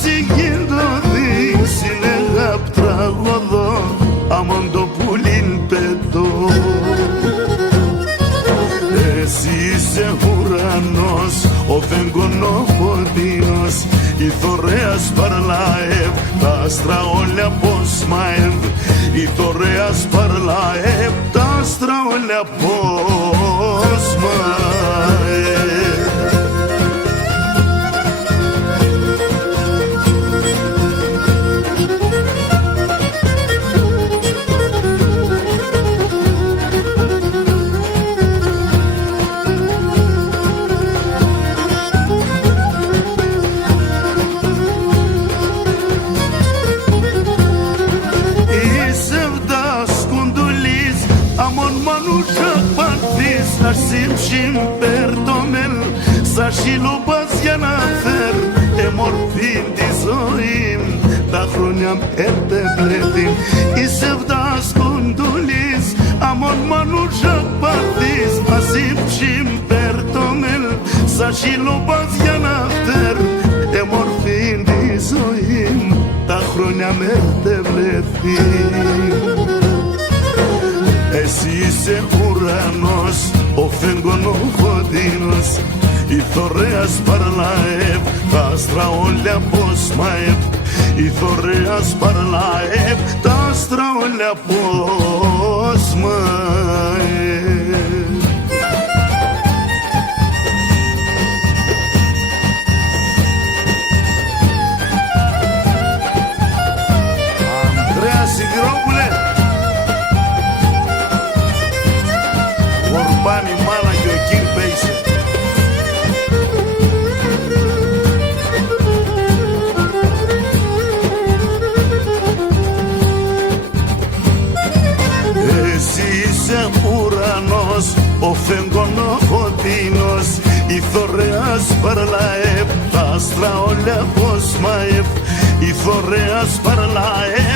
συγκίνητο είναι γαπτραγωδό αμον το πουλίν πετώ. Εσύ είσαι ουρανός, ο φεγγονοφωτεινός, η θωρέας παρλαεύ, τα άστρα όλα πως μαεύ, η θωρέας παρλαεύ, τα άστρα όλα πως μαεύ. Simșim pertomel Sa-și lupăți για να φέρ Εμορφήν τη ζωή Τα χρόνια ερτεπλέτην Είσαι βδάσκοντολής Αμον μανούζα παθείς Ασύμψιμ περτομέλ Sa-și lupăți για να φέρ Εμορφήν τη ζωή Τα χρόνια ερτεπλέτην Εσύ είσαι ουρανός, ο φεγγονοφωτεινός, η θωρέας παρλαεύ, τα άστρα όλα πως μαεύ, η θωρέας παρλαεύ, τα άστρα όλα πως μαεύ. Ανδρέα Σιδηρόπουλε, Ορμπάνη Μάλα και ο Κυρ Μπέισε. Εσύ είσαι ουρανός, ο φεγγονοφωτεινός, η θωρέας παρλαεύ, τα άστρα όλα πως μαεύ, η θωρέας παρλαεύ,